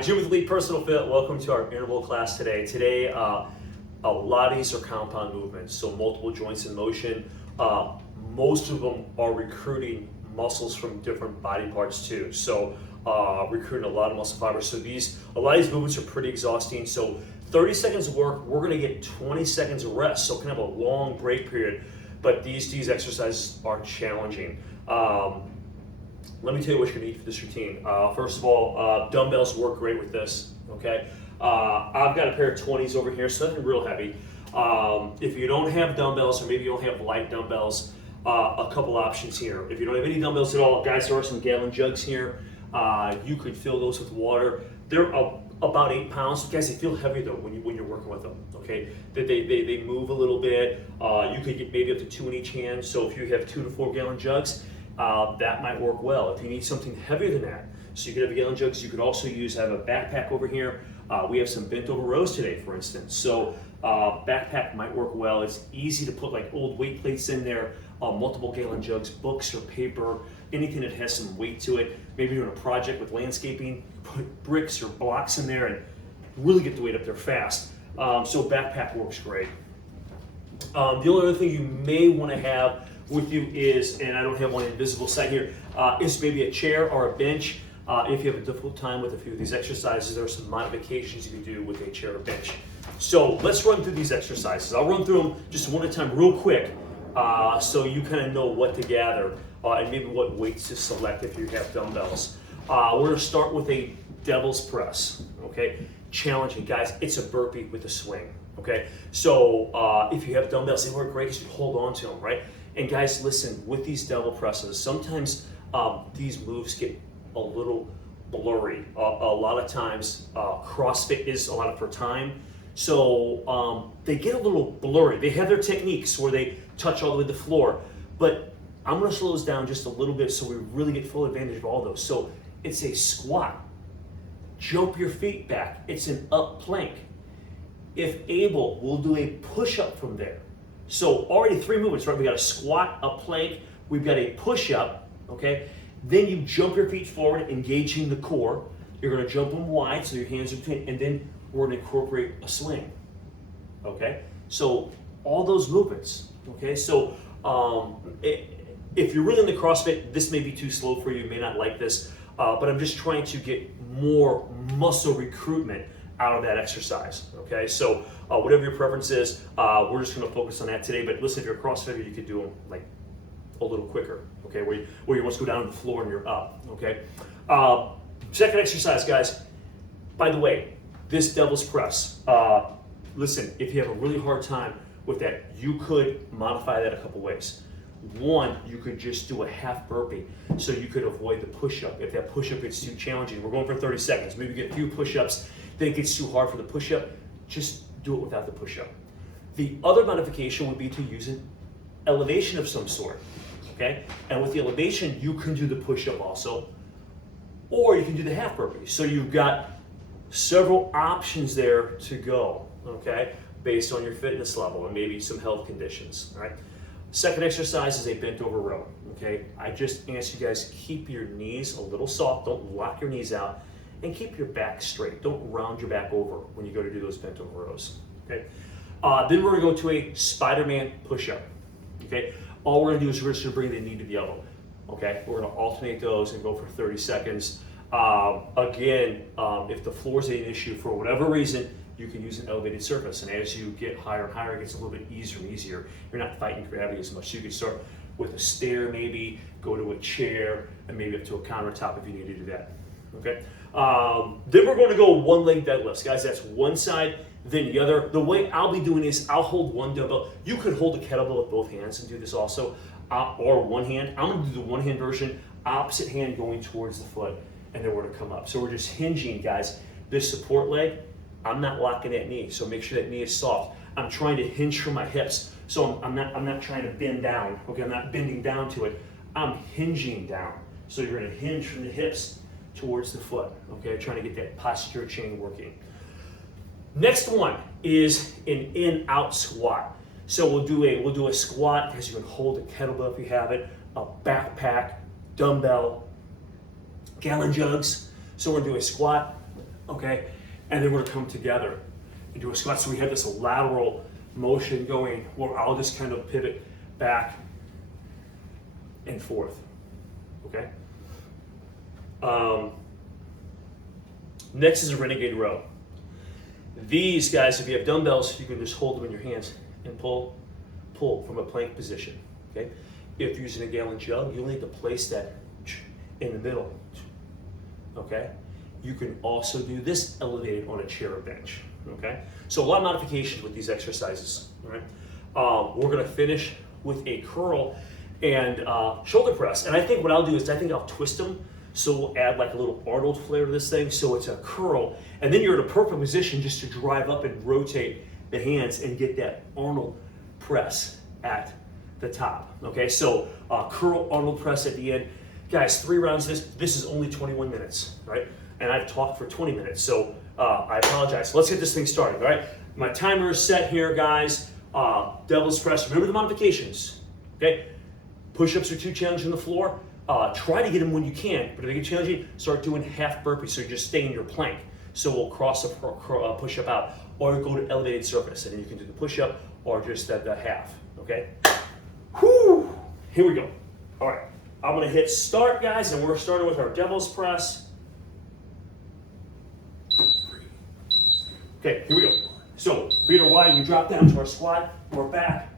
Hi, Jim with Elite Personal Fit. Welcome to our interval class today. Today, a lot of these are compound movements, so multiple joints in motion. Most of them are recruiting muscles from different body parts too. So recruiting a lot of muscle fibers. So a lot of these movements are pretty exhausting. So 30 seconds of work, we're gonna get 20 seconds of rest. So kind of a long break period, but these exercises are challenging. Let me tell you what you're gonna need for this routine. First of all, dumbbells work great with this, okay? I've got a pair of 20s over here, so nothing real heavy. If you don't have dumbbells, or maybe you don't have light dumbbells, a couple options here. If you don't have any dumbbells at all, guys, there are some gallon jugs here. You could fill those with water. They're about 8 pounds. Guys, they feel heavy though when you're working with them, okay? They move a little bit. You could get maybe up to 2 in each hand. So if you have 2 to 4 gallon jugs, that might work well. If you need something heavier than that, so you could have gallon jugs, you could also have a backpack over here. We have some bent over rows today, for instance. So backpack might work well. It's easy to put like old weight plates in there, multiple gallon jugs, books or paper, anything that has some weight to it. Maybe doing a project with landscaping, put bricks or blocks in there and really get the weight up there fast. So backpack works great. The only other thing you may want to have with you is, and I don't have one invisible sight here, is maybe a chair or a bench. If you have a difficult time with a few of these exercises, there are some modifications you can do with a chair or bench. So let's run through these exercises. I'll run through them just one at a time real quick so you kind of know what to gather and maybe what weights to select if you have dumbbells. We're going to start with a devil's press, okay? Challenging, guys, it's a burpee with a swing, okay? So if you have dumbbells, they work great because you hold on to them, right? And guys, listen, with these devil presses, sometimes these moves get a little blurry. A lot of times, CrossFit is a lot for time. So they get a little blurry. They have their techniques where they touch all the way to the floor, but I'm gonna slow this down just a little bit so we really get full advantage of all those. So it's a squat, jump your feet back. It's an up plank. If able, we'll do a push-up from there. So already 3 movements, right? We got a squat, a plank, we've got a push-up, okay? Then you jump your feet forward, engaging the core. You're gonna jump them wide so your hands are between, and then we're gonna incorporate a swing, okay? So all those movements, okay? So if you're really into CrossFit, this may be too slow for you, you may not like this, but I'm just trying to get more muscle recruitment out of that exercise, okay? So whatever your preference is, we're just gonna focus on that today, but listen, if you're a CrossFitter, you could do them like a little quicker, okay? Where you want to go down to the floor and you're up, okay? Second exercise, guys. By the way, this devil's press. Listen, if you have a really hard time with that, you could modify that a couple ways. One, you could just do a half burpee, so you could avoid the push-up. If that push-up gets too challenging, we're going for 30 seconds. Maybe get a few push-ups, then it gets too hard for the push-up, just do it without the push-up. The other modification would be to use an elevation of some sort. Okay? And with the elevation, you can do the push-up also, or you can do the half burpee. So you've got several options there to go, okay? Based on your fitness level and maybe some health conditions, all right? Second exercise is a bent over row, okay? I just ask you guys, keep your knees a little soft, don't lock your knees out, and keep your back straight. Don't round your back over when you go to do those bent over rows, okay? Then we're gonna go to a Spider-Man push-up, okay? All we're gonna do is we're just gonna bring the knee to the elbow, okay? We're gonna alternate those and go for 30 seconds. Again, if the floor is an issue for whatever reason, you can use an elevated surface. And as you get higher and higher, it gets a little bit easier and easier. You're not fighting gravity as much. So you can start with a stair maybe, go to a chair, and maybe up to a countertop if you need to do that, okay? Then we're gonna go one leg deadlifts. Guys, that's one side, then the other. The way I'll be doing this, I'll hold one dumbbell. You could hold a kettlebell with both hands and do this also, or one hand. I'm gonna do the one hand version, opposite hand going towards the foot, and then we're gonna come up. So we're just hinging, guys. This support leg, I'm not locking that knee, so make sure that knee is soft. I'm trying to hinge from my hips, so I'm not trying to bend down, okay? I'm not bending down to it. I'm hinging down. So you're gonna hinge from the hips towards the foot, okay? Trying to get that posterior chain working. Next one is an in-out squat. So we'll do a squat, because you can hold a kettlebell if you have it, a backpack, dumbbell, gallon jugs. So we're gonna do a squat, okay? And then we're gonna come together and do a squat. So we have this lateral motion going where I'll just kind of pivot back and forth, okay? Next is a renegade row. These guys, if you have dumbbells, you can just hold them in your hands and pull from a plank position, okay? If you're using a gallon jug, you'll need to place that in the middle, okay? You can also do this elevated on a chair or bench, okay? So a lot of modifications with these exercises, all right? We're gonna finish with a curl and shoulder press. And I think what I'll do is I'll twist them. So we'll add like a little Arnold flair to this thing. So it's a curl. And then you're in a perfect position just to drive up and rotate the hands and get that Arnold press at the top. Okay, so curl, Arnold press at the end. Guys, 3 rounds. This is only 21 minutes, right? And I've talked for 20 minutes, so I apologize. Let's get this thing started, all right? My timer is set here, guys. Devil's press. Remember the modifications, okay? Push-ups are too challenging on the floor. Try to get them when you can, but if they get challenging, start doing half burpees so you just stay in your plank. So we'll cross a push-up out, or go to elevated surface, and then you can do the push-up or just the half, okay? Whew. Here we go. All right, I'm gonna hit start, guys, and we're starting with our devil's press. Okay, here we go. So feet are wide, we drop down to our squat, we're back,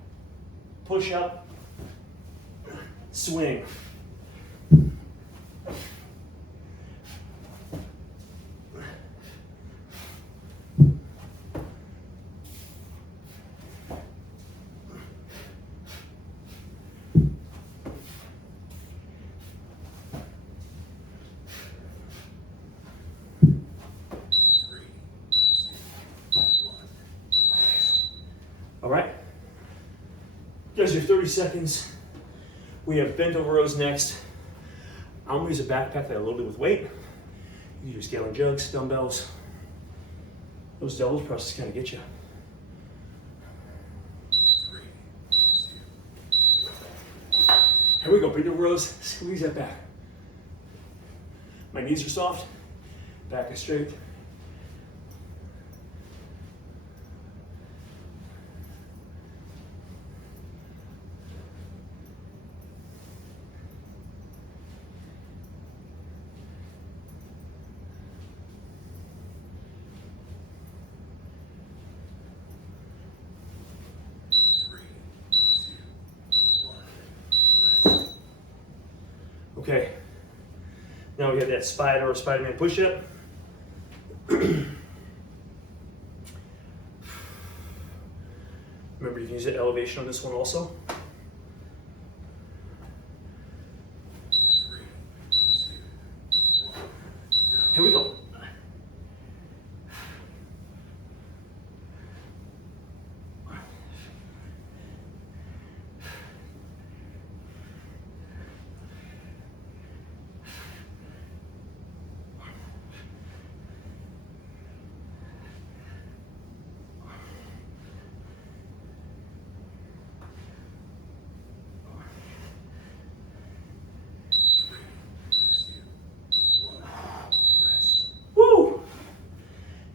push up, swing. All right, guys, your 30 seconds. We have bent over rows next. I'm gonna use a backpack that I loaded with weight. You can use gallon jugs, dumbbells. Those devil's presses kind of get you. Here we go, bent over rows, squeeze that back. My knees are soft, back is straight. Okay, now we have that spider or Spider-Man push-up. Remember, you can use the elevation on this one also. Here we go.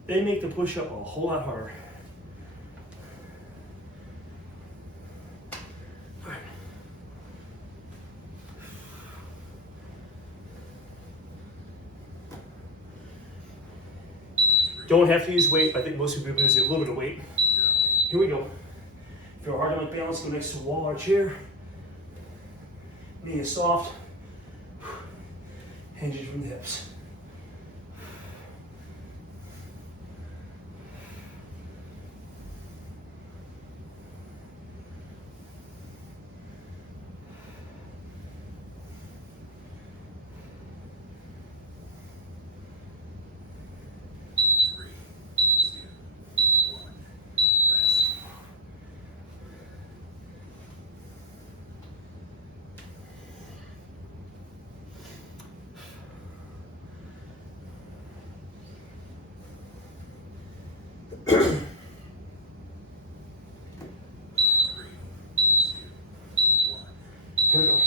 They make the push-up a whole lot harder. All right. Don't have to use weight. I think most people use a little bit of weight. Here we go. If you're hard on balance, go next to a wall or chair. Knee is soft. Hinges from the hips. Here we go.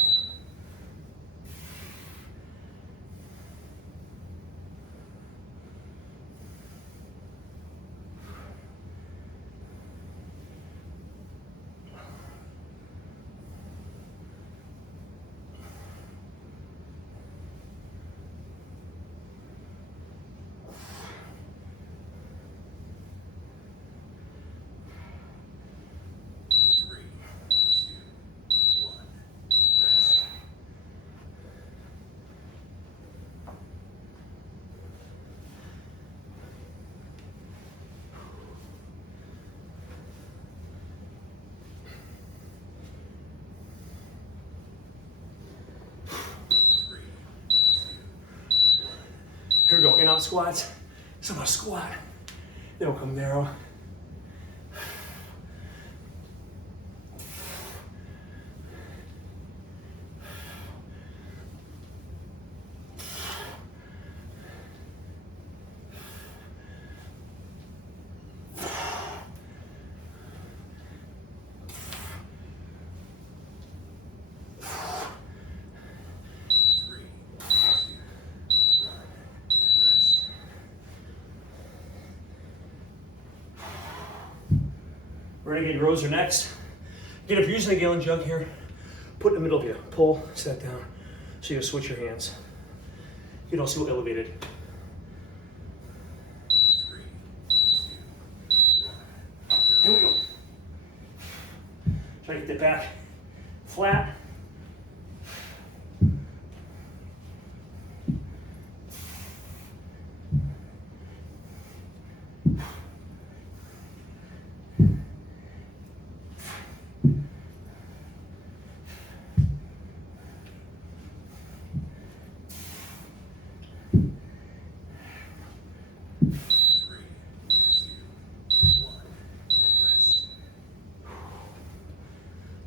working out squats. So I'm gonna squat. Then we'll come narrow. Renegade rows are next. Again, if you're using a gallon jug here, put it in the middle of you. Pull, set down. So you switch your hands. You don't see what elevated. Here we go. Try to get that back flat.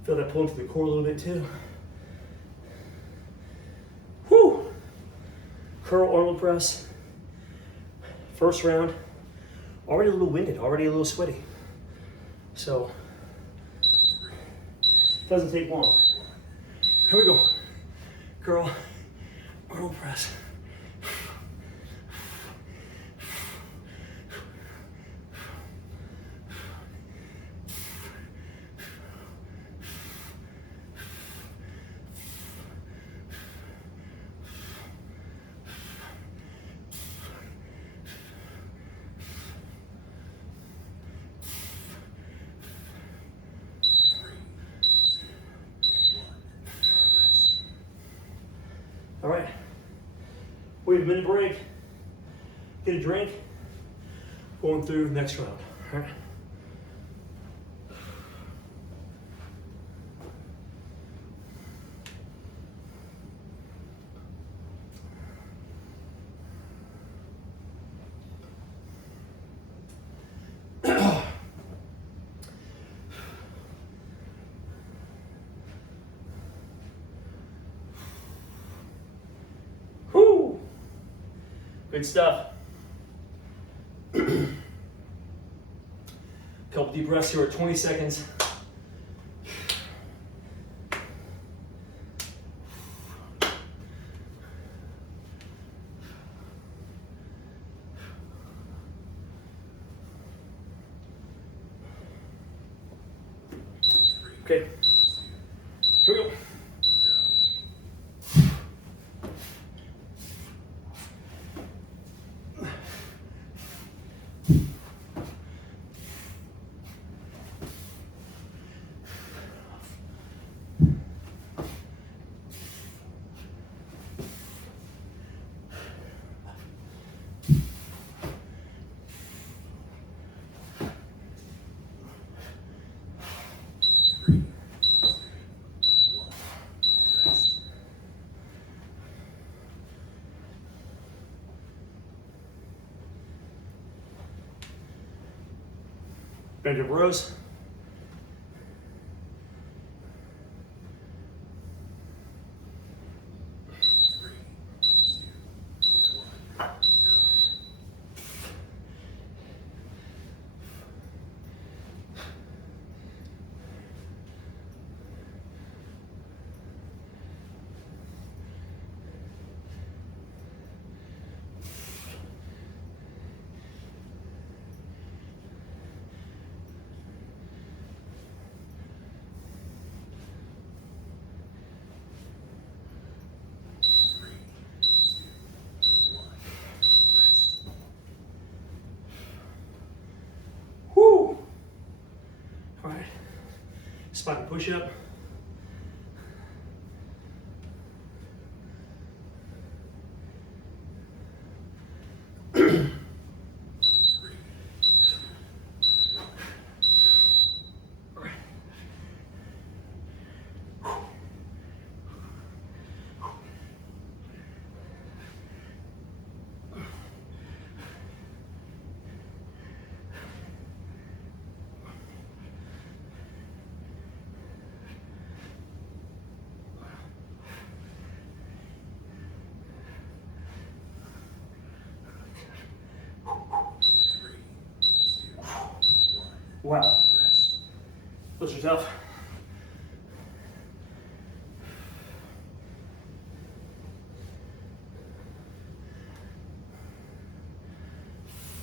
Feel that pulling through the core a little bit too. Whew. Curl orbital press. First round. Already a little winded, already a little sweaty. So, doesn't take long. Here we go. Curl, orbital press. All right, wait a minute break, get a drink, going through next round, all right? Good stuff. Couple deep breaths here at 20 seconds. Okay, here we go. Bend your bros. Whoo! All right, spine push up. Wow. Those are tough.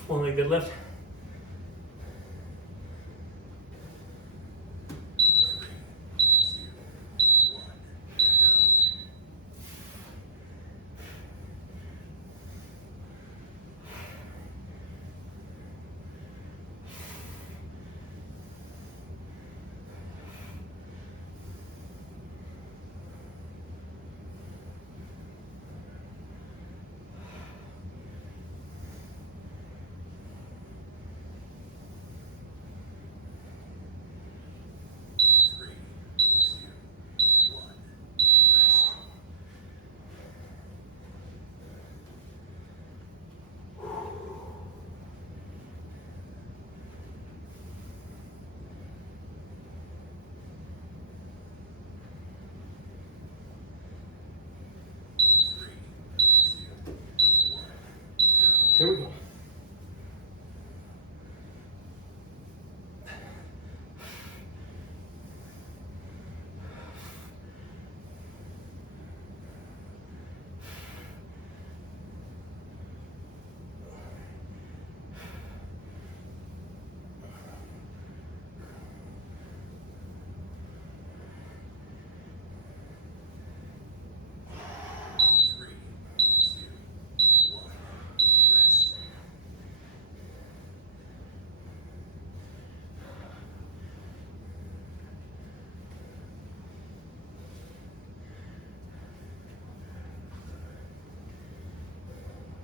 One leg deadlift. Here we go.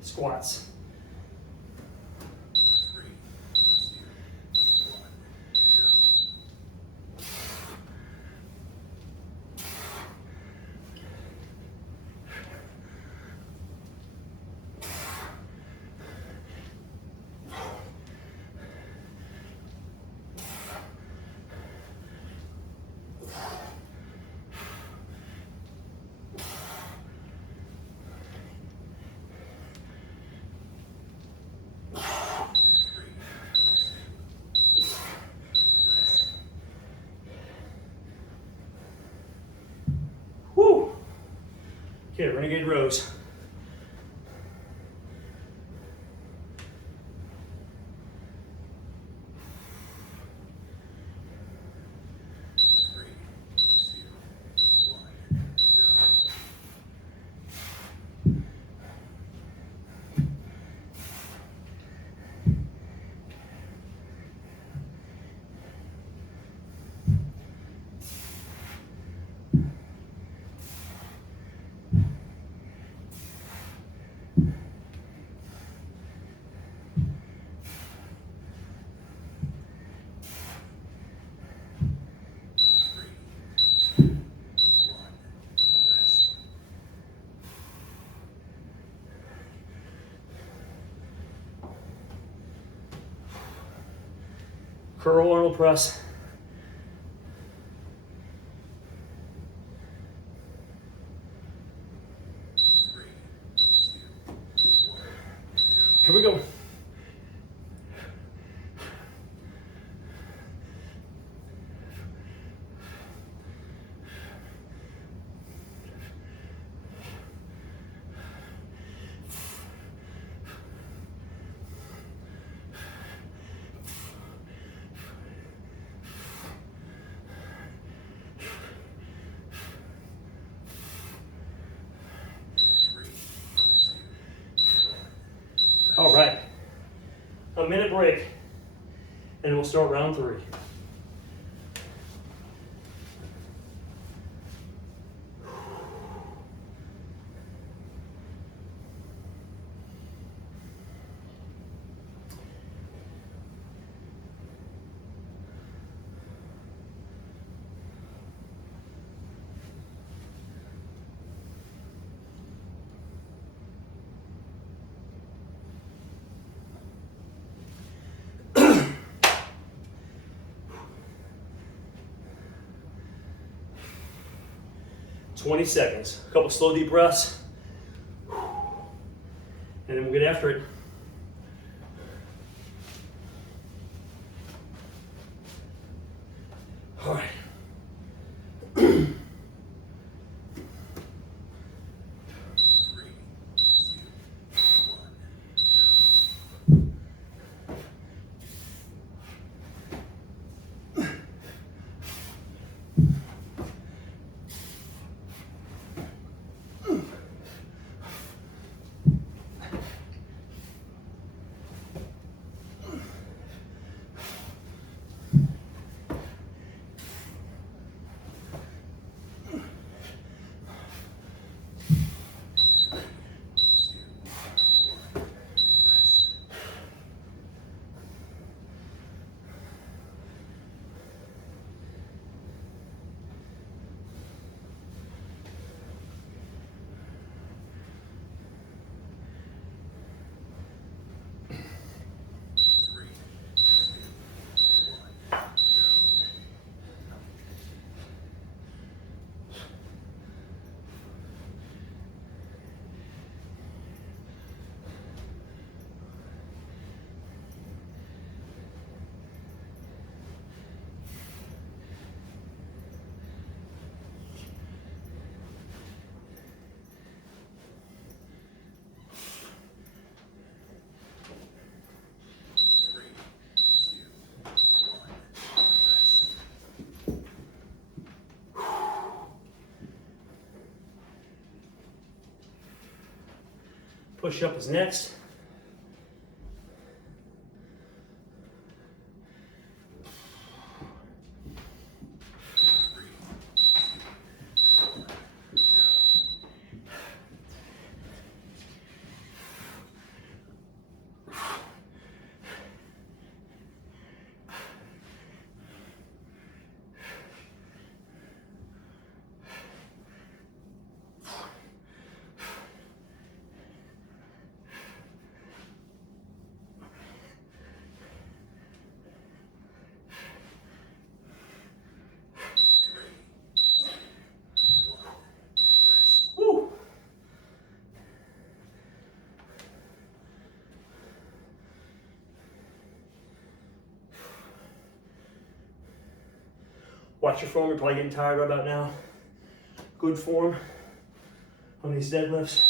Squats. Woo! Okay, renegade rows. Curl Arnold press. Here we go. All right, a minute break, and we'll start round 3. Twenty seconds. A couple slow deep breaths, and then we'll get after it. Push up is next. Woo. Watch your form, you're probably getting tired right about now. Good form on these deadlifts.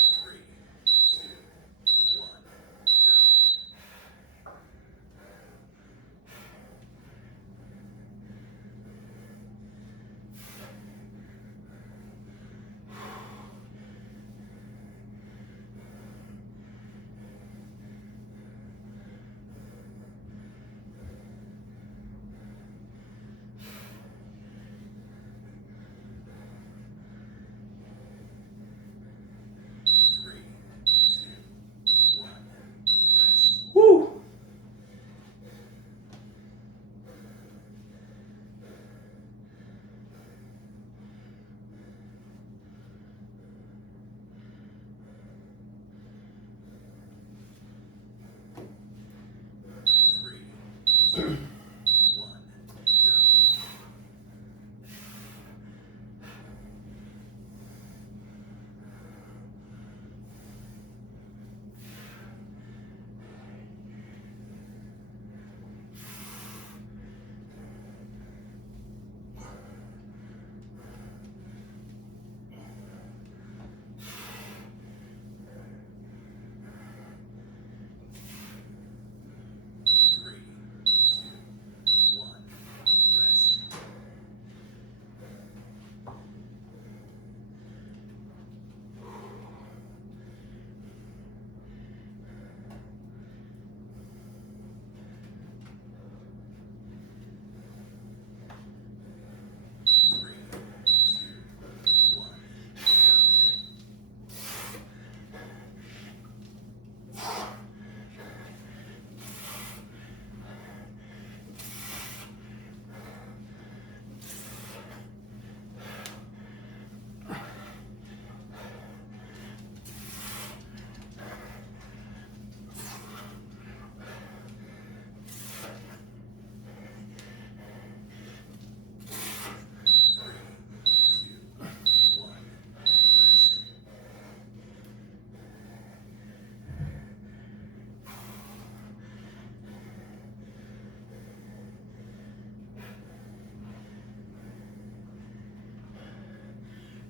Woo!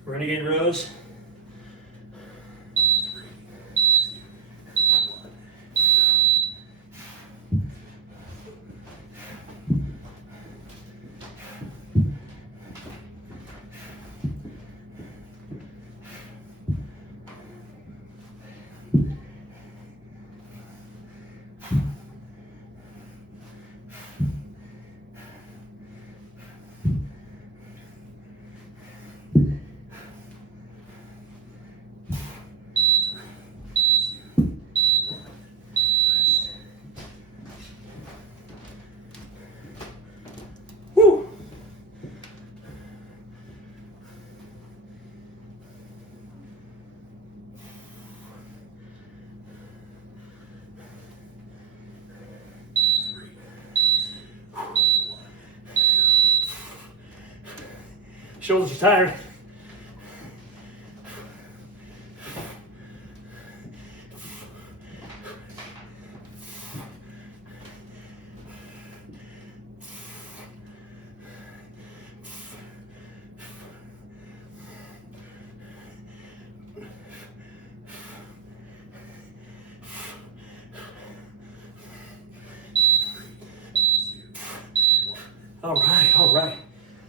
Renegade rows. Woo! Shoulders are tired. All right.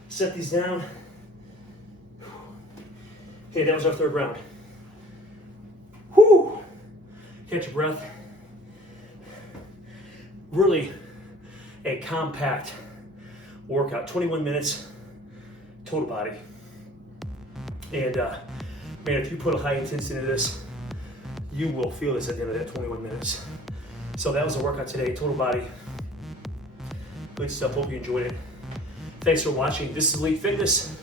Set these down. Okay, that was our third round. Whew. Catch your breath. Really a compact workout, 21 minutes, total body. And man, if you put a high intensity into this, you will feel this at the end of that 21 minutes. So that was the workout today, total body. Good stuff, hope you enjoyed it. Thanks for watching. This is Elite Fitness,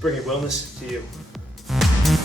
bringing wellness to you.